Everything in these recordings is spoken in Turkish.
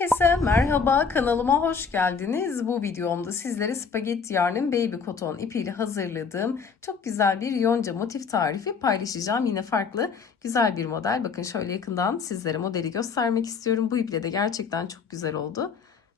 Herkese merhaba kanalıma hoş geldiniz. Bu videomda sizlere spagetti yarnın baby cotton ipiyle hazırladığım çok güzel bir yonca motif tarifi paylaşacağım. Yine farklı güzel bir model. Bakın şöyle yakından sizlere modeli göstermek istiyorum. Bu iple de gerçekten çok güzel oldu.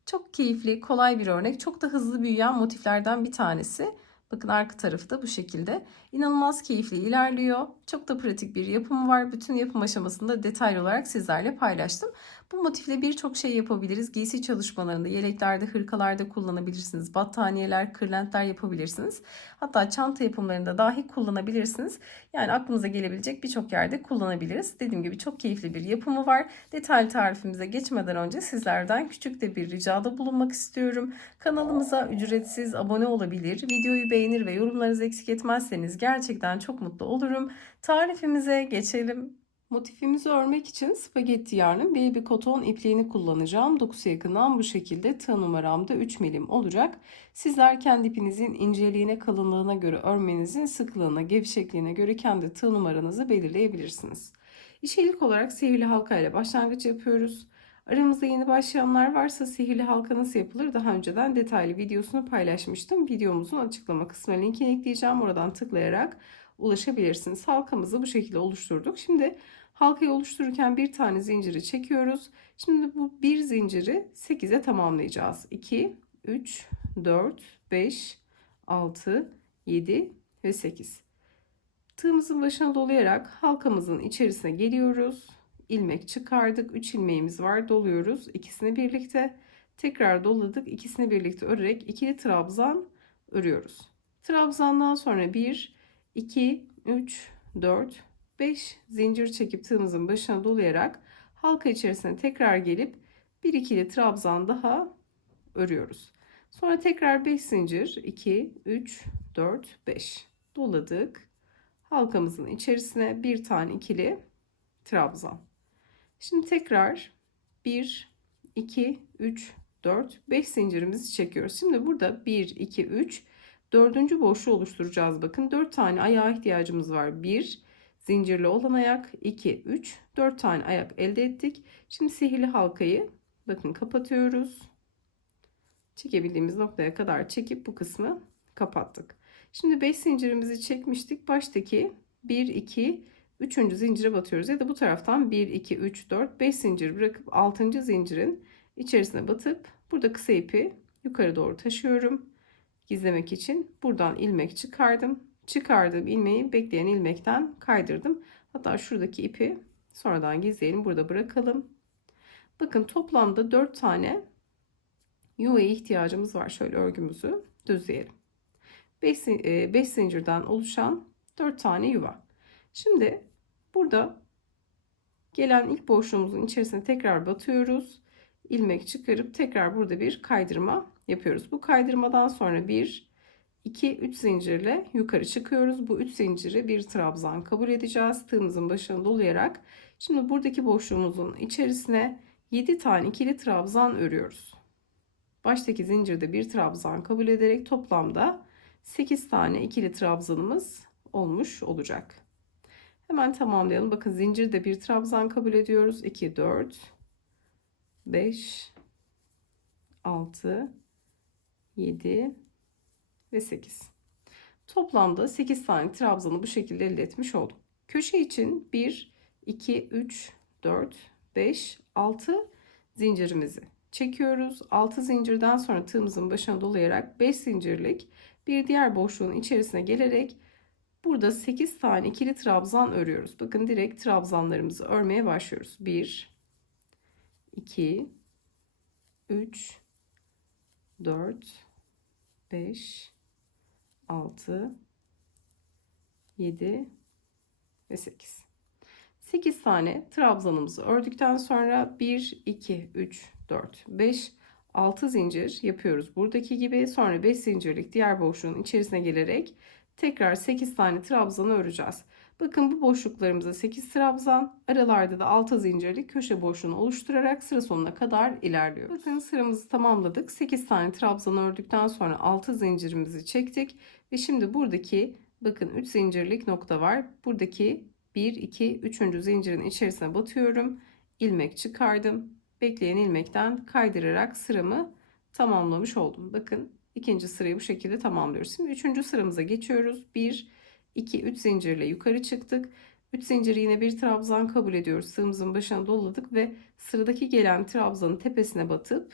Çok keyifli, kolay bir örnek. Çok da hızlı büyüyen motiflerden bir tanesi. Bakın arka tarafı da bu şekilde. İnanılmaz keyifli ilerliyor. Çok da pratik bir yapımı var. Bütün yapım aşamasında detaylı olarak sizlerle paylaştım. Bu motifle birçok şey yapabiliriz. Giysi çalışmalarında, yeleklerde, hırkalarda kullanabilirsiniz. Battaniyeler, kırlentler yapabilirsiniz. Hatta çanta yapımlarında dahi kullanabilirsiniz. Yani aklınıza gelebilecek birçok yerde kullanabiliriz. Dediğim gibi çok keyifli bir yapımı var. Detaylı tarifimize geçmeden önce sizlerden küçük de bir ricada bulunmak istiyorum. Kanalımıza ücretsiz abone olabilir, videoyu beğenir ve yorumlarınızı eksik etmezseniz gerçekten çok mutlu olurum. Tarifimize geçelim. Motifimizi örmek için spagetti yarnın baby cotton ipliğini kullanacağım. Dokusu yakından bu şekilde tığ numaramda 3 milim olacak. Sizler kendi ipinizin inceliğine kalınlığına göre örmenizin sıklığına gevşekliğine göre kendi tığ numaranızı belirleyebilirsiniz. İşe ilk olarak sihirli halka ile başlangıç yapıyoruz. Aramızda yeni başlayanlar varsa sihirli halka nasıl yapılır daha önceden detaylı videosunu paylaşmıştım. Videomuzun açıklama kısmına linkini ekleyeceğim. Oradan tıklayarak ulaşabilirsiniz. Halkamızı bu şekilde oluşturduk. Şimdi halkayı oluştururken bir tane zinciri çekiyoruz. Şimdi bu bir zinciri 8'e tamamlayacağız. 2, 3, 4, 5, 6, 7 ve 8. Tığımızın başına dolayarak halkamızın içerisine geliyoruz. İlmek çıkardık. 3 ilmeğimiz var. Doluyoruz. İkisini birlikte. Tekrar doladık. İkisini birlikte örerek ikili trabzan örüyoruz. Trabzandan sonra 1, 2, 3, 4, 5 zincir çekip tığımızın başına dolayarak halka içerisine tekrar gelip bir ikili trabzan daha örüyoruz. Sonra tekrar 5 zincir 2 3 4 5 doladık. Halkamızın içerisine bir tane ikili trabzan. Şimdi tekrar 1 2 3 4 5 zincirimizi çekiyoruz. Şimdi burada 1 2 3 dördüncü boşluğu oluşturacağız. Bakın 4 tane ayağa ihtiyacımız var. 1 zincirli olan ayak 2 3 4 tane ayak elde ettik. Şimdi sihirli halkayı bakın kapatıyoruz. Çekebildiğimiz noktaya kadar çekip bu kısmı kapattık. Şimdi 5 zincirimizi çekmiştik. Baştaki 1 2 3. zincire batıyoruz ya da bu taraftan 1 2 3 4 5 zincir bırakıp 6. zincirin içerisine batıp burada kısa ipi yukarı doğru taşıyorum. Gizlemek için buradan ilmek çıkardım çıkardığım ilmeği bekleyen ilmekten kaydırdım. Hatta şuradaki ipi sonradan gizleyelim. Burada bırakalım. Bakın toplamda 4 tane yuvaya ihtiyacımız var. Şöyle örgümüzü düzleyelim. 5, 5 zincirden oluşan 4 tane yuva. Şimdi burada gelen ilk boşluğumuzun içerisine tekrar batıyoruz. ilmek çıkarıp tekrar burada bir kaydırma yapıyoruz. Bu kaydırmadan sonra bir 2 3 zincirle yukarı çıkıyoruz. Bu 3 zinciri bir trabzan kabul edeceğiz. Tığımızın başına dolayarak. Şimdi buradaki boşluğumuzun içerisine 7 tane ikili trabzan örüyoruz. Baştaki zincirde bir trabzan kabul ederek toplamda 8 tane ikili trabzanımız olmuş olacak. Hemen tamamlayalım. Bakın zincirde bir trabzan kabul ediyoruz. 2 4 5 6 7 ve 8. Toplamda 8 tane trabzanı bu şekilde elde etmiş oldum. Köşe için 1, 2, 3, 4, 5, 6 zincirimizi çekiyoruz. 6 zincirden sonra tığımızın başına dolayarak 5 zincirlik bir diğer boşluğun içerisine gelerek burada 8 tane ikili trabzan örüyoruz. Bakın direkt trabzanlarımızı örmeye başlıyoruz. 1 2 3 4 5 6 7 ve 8. 8 tane trabzanımızı ördükten sonra 1 2 3 4 5 6 zincir yapıyoruz buradaki gibi. Sonra 5 zincirlik diğer boşluğun içerisine gelerek tekrar 8 tane trabzanı öreceğiz. Bakın bu boşluklarımıza 8 trabzan, aralarda da 6 zincirlik köşe boşluğunu oluşturarak sıra sonuna kadar ilerliyoruz. Bakın sıramızı tamamladık. 8 tane trabzan ördükten sonra 6 zincirimizi çektik ve şimdi buradaki bakın 3 zincirlik nokta var. Buradaki 1 2 3. zincirin içerisine batıyorum. ilmek çıkardım. bekleyen ilmekten kaydırarak sıramı tamamlamış oldum. Bakın ikinci sırayı bu şekilde tamamlıyoruz. Şimdi üçüncü sıramıza geçiyoruz. 1, 2, 3 zincirle yukarı çıktık. 3 zinciri yine bir trabzan kabul ediyoruz. Sığımızın başına doladık ve sıradaki gelen trabzanın tepesine batıp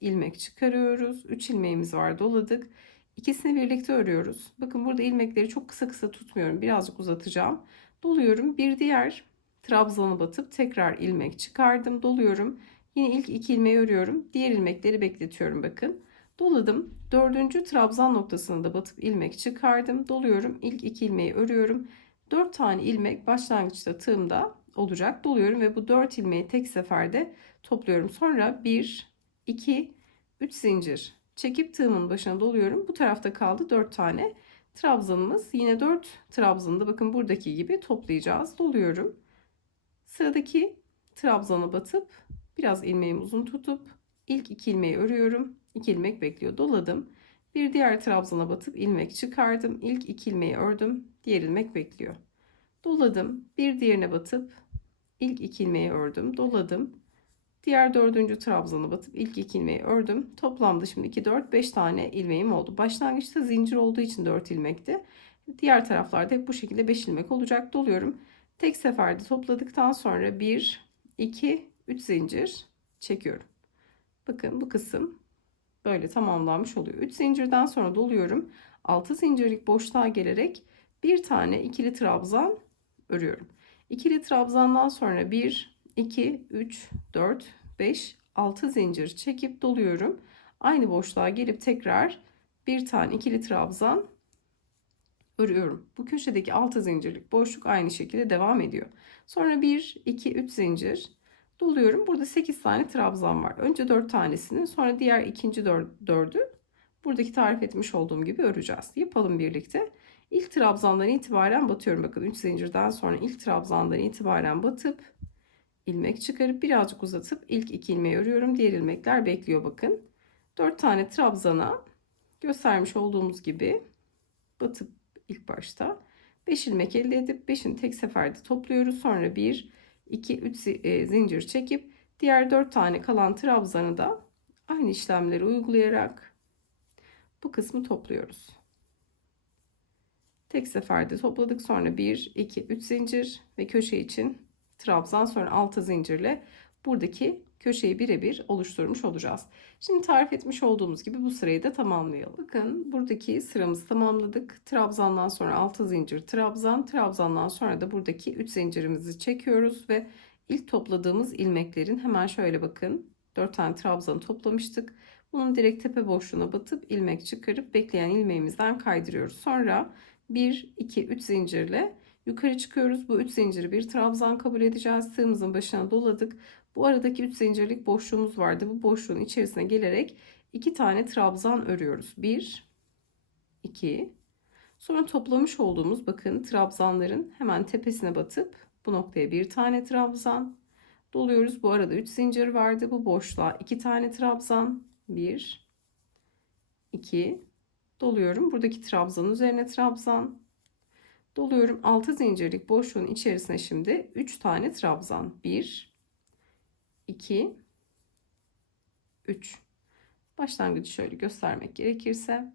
ilmek çıkarıyoruz. 3 ilmeğimiz var doladık. İkisini birlikte örüyoruz. Bakın burada ilmekleri çok kısa kısa tutmuyorum. Birazcık uzatacağım. Doluyorum. Bir diğer trabzanı batıp tekrar ilmek çıkardım. Doluyorum. Yine ilk iki ilmeği örüyorum. Diğer ilmekleri bekletiyorum bakın. Doladım. Dördüncü trabzan noktasına da batıp ilmek çıkardım. Doluyorum. İlk iki ilmeği örüyorum. 4 tane ilmek başlangıçta tığımda olacak. Doluyorum ve bu 4 ilmeği tek seferde topluyorum. Sonra 1, 2, 3 zincir çekip tığımın başına doluyorum. Bu tarafta kaldı 4 tane trabzanımız. Yine 4 trabzanı da bakın buradaki gibi toplayacağız. Doluyorum. Sıradaki trabzana batıp biraz ilmeğimi uzun tutup ilk 2 ilmeği örüyorum. 2 ilmek bekliyor. Doladım. Bir diğer trabzana batıp ilmek çıkardım. İlk 2 ilmeği ördüm. Diğer ilmek bekliyor. Doladım. Bir diğerine batıp ilk 2 ilmeği ördüm. Doladım. Diğer dördüncü trabzana batıp ilk iki ilmeği ördüm. Toplamda şimdi 2, 4, 5 tane ilmeğim oldu. Başlangıçta zincir olduğu için 4 ilmekti. Diğer taraflarda hep bu şekilde 5 ilmek olacak. Doluyorum. Tek seferde topladıktan sonra 1, 2, 3 zincir çekiyorum. Bakın bu kısım böyle tamamlanmış oluyor. 3 zincirden sonra doluyorum. 6 zincirlik boşluğa gelerek bir tane ikili trabzan örüyorum. İkili trabzandan sonra 1, 2, 3, 4, 5, 6 zincir çekip doluyorum. Aynı boşluğa gelip tekrar bir tane ikili trabzan örüyorum. Bu köşedeki 6 zincirlik boşluk aynı şekilde devam ediyor. Sonra 1, 2, 3 zincir doluyorum. Burada 8 tane trabzan var. Önce 4 tanesini sonra diğer ikinci 4'ü buradaki tarif etmiş olduğum gibi öreceğiz. Yapalım birlikte. İlk trabzandan itibaren batıyorum. Bakın 3 zincirden sonra ilk trabzandan itibaren batıp ilmek çıkarıp birazcık uzatıp ilk iki ilmeği örüyorum. Diğer ilmekler bekliyor bakın. 4 tane trabzana göstermiş olduğumuz gibi batıp ilk başta 5 ilmek elde edip 5'ini tek seferde topluyoruz. Sonra 1, 2, 3 zincir çekip diğer 4 tane kalan trabzanı da aynı işlemleri uygulayarak bu kısmı topluyoruz. Tek seferde topladık. Sonra 1, 2, 3 zincir ve köşe için trabzan sonra 6 zincirle buradaki köşeyi birebir oluşturmuş olacağız. Şimdi tarif etmiş olduğumuz gibi bu sırayı da tamamlayalım. Bakın buradaki sıramızı tamamladık. Trabzandan sonra 6 zincir trabzan, trabzandan sonra da buradaki 3 zincirimizi çekiyoruz ve ilk topladığımız ilmeklerin hemen şöyle bakın 4 tane trabzanı toplamıştık. Bunun direkt tepe boşluğuna batıp ilmek çıkarıp bekleyen ilmeğimizden kaydırıyoruz. Sonra 1, 2, 3 zincirle yukarı çıkıyoruz. Bu 3 zinciri bir trabzan kabul edeceğiz. Tığımızın başına doladık. Bu aradaki 3 zincirlik boşluğumuz vardı. Bu boşluğun içerisine gelerek 2 tane trabzan örüyoruz. 1, 2, sonra toplamış olduğumuz bakın trabzanların hemen tepesine batıp bu noktaya bir tane trabzan doluyoruz. Bu arada 3 zincir vardı. Bu boşluğa 2 tane trabzan 1 2 doluyorum. Buradaki trabzanın üzerine trabzan doluyorum. 6 zincirlik boşluğun içerisine şimdi 3 tane trabzan. 1 2 3 Başlangıcı şöyle göstermek gerekirse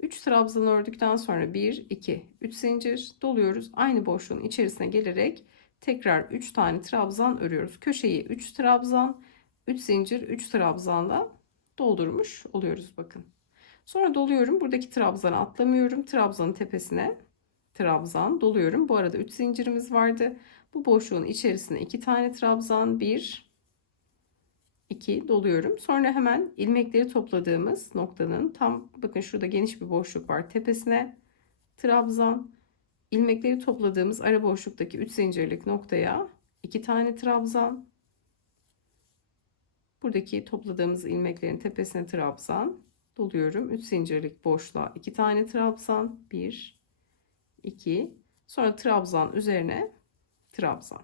3 trabzan ördükten sonra 1 2 3 zincir doluyoruz. Aynı boşluğun içerisine gelerek tekrar 3 tane trabzan örüyoruz. Köşeyi 3 trabzan, 3 zincir, 3 trabzanla doldurmuş oluyoruz bakın. Sonra doluyorum. Buradaki trabzanı atlamıyorum. Trabzanın tepesine trabzan doluyorum. Bu arada 3 zincirimiz vardı. Bu boşluğun içerisine 2 tane trabzan, 1 2 doluyorum. Sonra hemen ilmekleri topladığımız noktanın tam bakın şurada geniş bir boşluk var. Tepesine trabzan, ilmekleri topladığımız ara boşluktaki 3 zincirlik noktaya 2 tane trabzan, buradaki topladığımız ilmeklerin tepesine trabzan, doluyorum. 3 zincirlik boşluğa 2 tane trabzan. 1 2 sonra trabzan üzerine trabzan.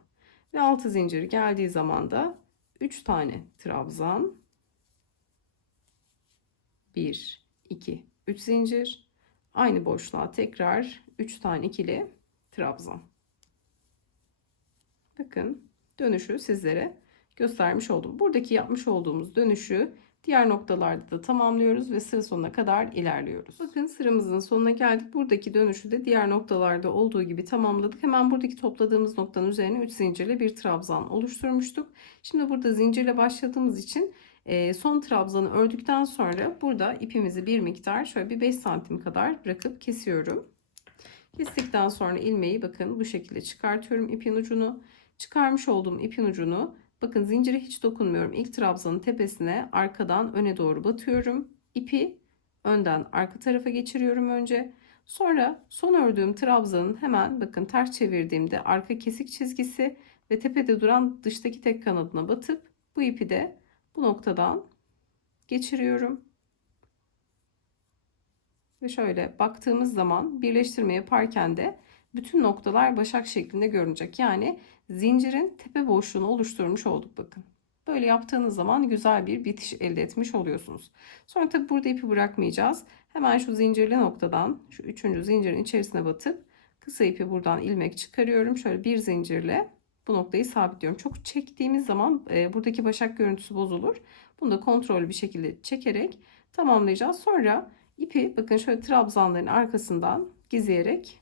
Ve 6 zincir geldiği zaman da 3 tane trabzan. 1 2 3 zincir. Aynı boşluğa tekrar 3 tane ikili trabzan. Bakın dönüşü sizlere göstermiş oldum. Buradaki yapmış olduğumuz dönüşü diğer noktalarda da tamamlıyoruz ve sıra sonuna kadar ilerliyoruz. Bakın sıramızın sonuna geldik. Buradaki dönüşü de diğer noktalarda olduğu gibi tamamladık. Hemen buradaki topladığımız noktanın üzerine 3 zincirle bir trabzan oluşturmuştuk. Şimdi burada zincirle başladığımız için e, son trabzanı ördükten sonra burada ipimizi bir miktar şöyle bir 5 santim kadar bırakıp kesiyorum. Kestikten sonra ilmeği bakın bu şekilde çıkartıyorum ipin ucunu. Çıkarmış olduğum ipin ucunu bakın zincire hiç dokunmuyorum. İlk trabzanın tepesine arkadan öne doğru batıyorum. İpi önden arka tarafa geçiriyorum önce. Sonra son ördüğüm trabzanın hemen bakın ters çevirdiğimde arka kesik çizgisi ve tepede duran dıştaki tek kanadına batıp bu ipi de bu noktadan geçiriyorum. Ve şöyle baktığımız zaman birleştirme yaparken de bütün noktalar başak şeklinde görünecek. Yani zincirin tepe boşluğunu oluşturmuş olduk bakın. Böyle yaptığınız zaman güzel bir bitiş elde etmiş oluyorsunuz. Sonra tabi burada ipi bırakmayacağız. Hemen şu zincirli noktadan şu üçüncü zincirin içerisine batıp kısa ipi buradan ilmek çıkarıyorum. Şöyle bir zincirle bu noktayı sabitliyorum. Çok çektiğimiz zaman e, buradaki başak görüntüsü bozulur. Bunu da kontrollü bir şekilde çekerek tamamlayacağız. Sonra ipi bakın şöyle trabzanların arkasından gizleyerek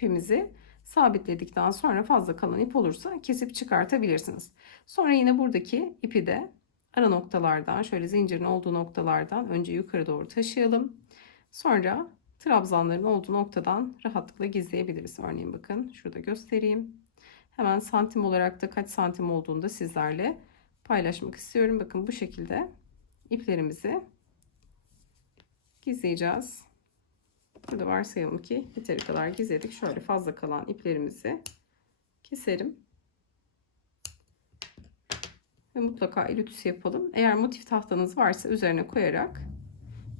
ipimizi sabitledikten sonra fazla kalan ip olursa kesip çıkartabilirsiniz. Sonra yine buradaki ipi de ara noktalardan şöyle zincirin olduğu noktalardan önce yukarı doğru taşıyalım. Sonra trabzanların olduğu noktadan rahatlıkla gizleyebiliriz. Örneğin bakın şurada göstereyim. Hemen santim olarak da kaç santim olduğunu da sizlerle paylaşmak istiyorum. Bakın bu şekilde iplerimizi gizleyeceğiz. Burada varsayalım ki yeteri kadar gizledik. Şöyle fazla kalan iplerimizi keserim. Ve mutlaka el yapalım. Eğer motif tahtanız varsa üzerine koyarak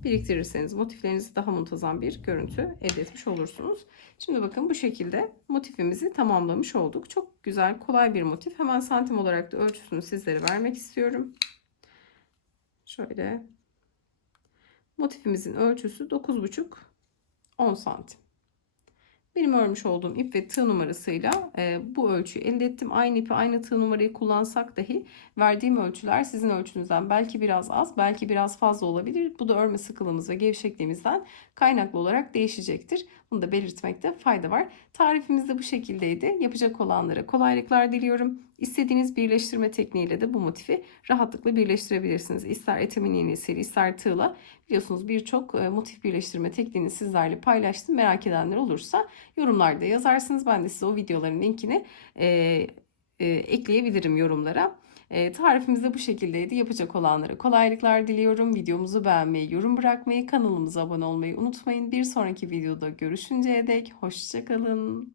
biriktirirseniz motiflerinizi daha muntazam bir görüntü elde etmiş olursunuz. Şimdi bakın bu şekilde motifimizi tamamlamış olduk. Çok güzel, kolay bir motif. Hemen santim olarak da ölçüsünü sizlere vermek istiyorum. Şöyle motifimizin ölçüsü 9,5 10 santim. Benim örmüş olduğum ip ve tığ numarasıyla e, bu ölçüyü elde ettim. Aynı ipi aynı tığ numarayı kullansak dahi verdiğim ölçüler sizin ölçünüzden belki biraz az belki biraz fazla olabilir. Bu da örme sıkılığımız ve gevşekliğimizden kaynaklı olarak değişecektir. Bunu da belirtmekte fayda var. Tarifimiz de bu şekildeydi. Yapacak olanlara kolaylıklar diliyorum. İstediğiniz birleştirme tekniğiyle de bu motifi rahatlıkla birleştirebilirsiniz. İster etimin iğnesiyle ister tığla. Biliyorsunuz birçok e, motif birleştirme tekniğini sizlerle paylaştım. Merak edenler olursa yorumlarda yazarsınız. Ben de size o videoların linkini e, e, ekleyebilirim yorumlara. E, tarifimiz de bu şekildeydi. Yapacak olanlara kolaylıklar diliyorum. Videomuzu beğenmeyi, yorum bırakmayı, kanalımıza abone olmayı unutmayın. Bir sonraki videoda görüşünceye dek hoşçakalın.